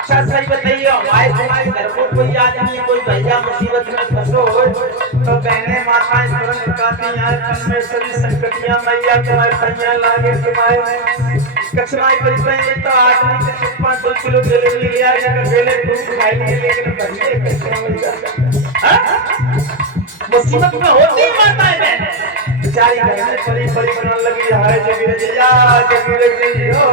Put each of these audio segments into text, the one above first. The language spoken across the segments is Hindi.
अच्छा सही बताइए, हमारे घर को कोई आदमी कोई भैया मुसीबत में फंसो तो बहने माताएं तुरंत कहती हैं परमेश्वरी संकटिया मैया तुम्हारे भैया लागे तुम्हारे कचराई करते हैं तो आदमी के 5-2 किलो केले ले आ जाकर केले खूब खाएंगे लेकिन भैया कैसे मिल जाता मुसीबत में होती है माताएं बहन बेचारी घर में बड़ी बड़ी बनने लगी है जगीरे जी हो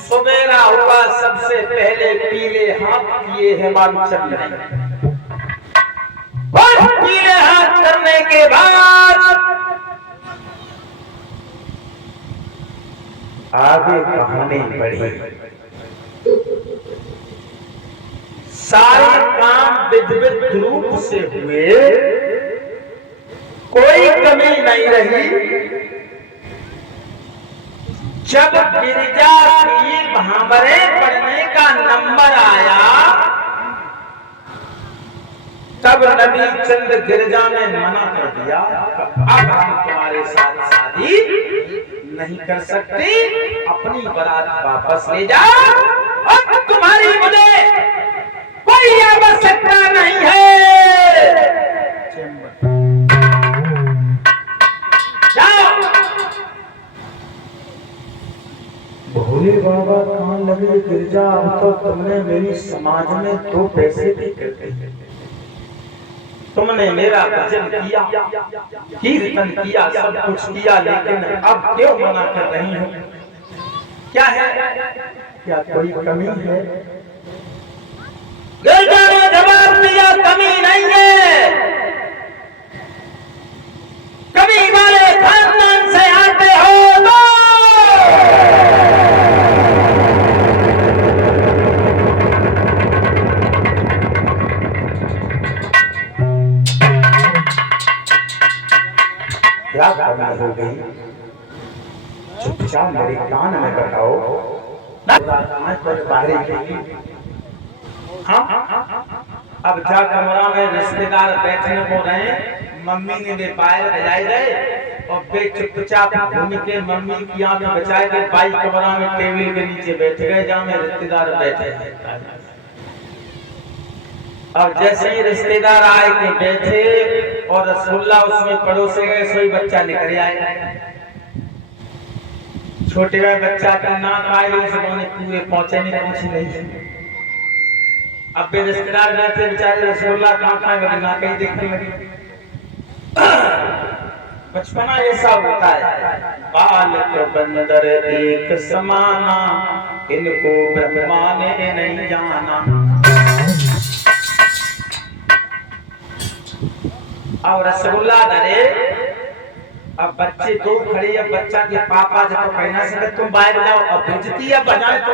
सवेरा हुआ सबसे पहले पीले हाथ किए हिमाचल में और पीले हाथ करने के बाद आगे कहानी बढ़ी। सारे काम विधिवत रूप से हुए, कोई कमी नहीं रही। जब गिरिजा की भांवरे पढ़ने का नंबर आया तब नबी चंद गिरिजा ने मना कर दिया, अब हम तुम्हारे साथ शादी नहीं कर सकते, अपनी बारात वापस ले जाओ, अब तुम्हारी मुझे कोई आवश्यकता नहीं है, जाओ। भोले बाबा कान लगे गिरजा, अब तो तुमने मेरी समाज में 2 पैसे भी कर दिए, तुमने मेरा भजन किया, कीर्तन किया, सब कुछ किया, लेकिन अब क्यों मना कर रही हो? क्या है? क्या कोई कमी है? गिरजा ने जवाब दिया, कमी नहीं है, कमी वाले खानदान से आते हो तो क्या कमी हो गई? चुपचाप मेरे कान में बताओ। अब जा कमरा में रिश्तेदार बैठने को रहे, मम्मी ने वे पायल बजाए गए और बे चुपचाप भूमि के मम्मी की आंख बचाए गए, भाई कमरा में टेबल के नीचे बैठ गए जहाँ में रिश्तेदार बैठे हैं। अब जैसे ही रिश्तेदार आए के बैठे और रसगुल्ला उसमें परोसे गए, सोई बच्चा निकल आए, छोटे बच्चा का नाम आए पूरे पहुंचे नहीं, कुछ नहीं। अब वे रिश्तेदार बैठे बेचारे रसगुल्ला कहाँ बना कहीं देखने लगे। बचपना ऐसा होता है, बालक बंदर एक समाना, इनको ब्रह्मा ने नहीं जाना। अब रसगुल्ला धरे, अब बच्चे 2 खड़े, अब बच्चा के पापा जब तो कहना से तुम बाहर जाओ, अब बेइज्जती है बजाए तो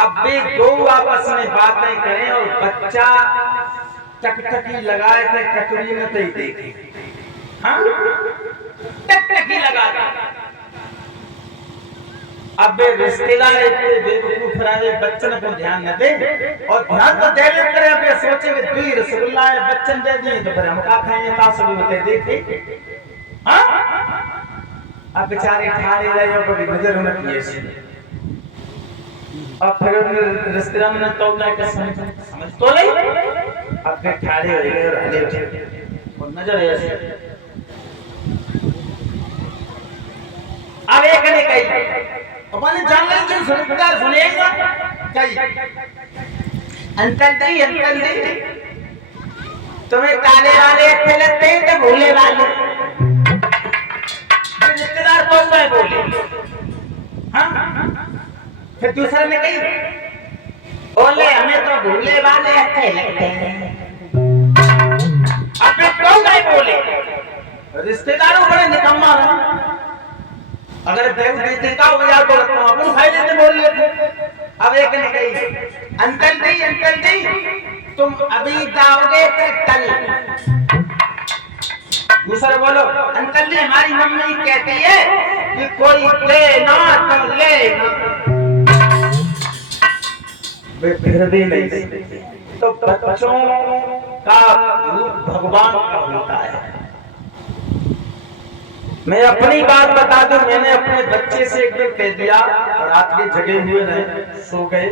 अब वे 2 आपस में बातें करें और बच्चा टकटकी लगाए थे कटोरी में तो देखे, हाँ टकटकी लगा। अब वे रिश्तेदार बेवकूफ राजे बच्चन को ध्यान न दे और ध्यान तो दे करे, अब ये सोचेंगे 2 रसगुल्ला है बच्चन दे दिए तो फिर हम क्या खाएंगे, तासु होते देखे, हाँ। अब बेचारे ठाड़े रहे हो, कभी नजर होने की ऐसी, अब फिर रिश्तेदार ने तो ना के समझ तो नहीं, अब फिर ठाड़े हो गए और हले उठे और नजर ऐसे। अब एक ने कही अपने जान ले जो सुनकर सुनेगा कही, अंकल जी तुम्हें काले वाले अच्छे लगते हैं तो भोले वाले? रिश्तेदार कौन है बोले, हाँ। फिर दूसरे ने कही बोले हमें तो भोले वाले अच्छे लगते हैं। अब कौन है बोले? रिश्तेदारों बड़े निकम्मा है, अगर देव देते का हो जाए तो अपन खाई देते बोल लेते। अब एक ने कही अंकल जी तुम अभी जाओगे तो कल। दूसरा बोलो, अंकल जी हमारी मम्मी कहती है कि कोई दे ना तो ले वे फिर भी नहीं। तो बच्चों का रूप भगवान का होता है। मैं अपनी बात बता दूं, मैंने अपने बच्चे से एक दिन कह दिया, रात के जगे हुए रहे, सो गए,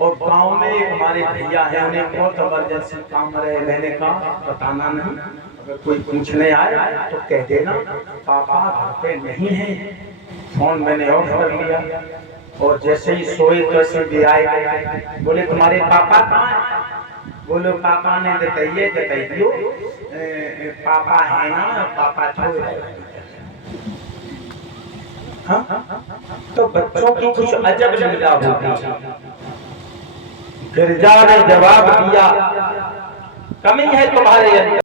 और गांव में एक हमारे भैया है, उन्हें बहुत इमरजेंसी काम रहे, मैंने कहा बताना नहीं, अगर कोई पूछने आए तो कह देना पापा घर पे नहीं है। फोन मैंने ऑफ कर लिया, और जैसे ही सोए तो ऐसे भी आए, बोले तुम्हारे पापा कहाँ हैं? बोलो पापा ने बताइए पापा है ना, पापा छोड़। हाँ? तो बच्चों की कुछ अजब लीला होती है। गिरजा ने जवाब दिया, कमी है तुम्हारे अंदर।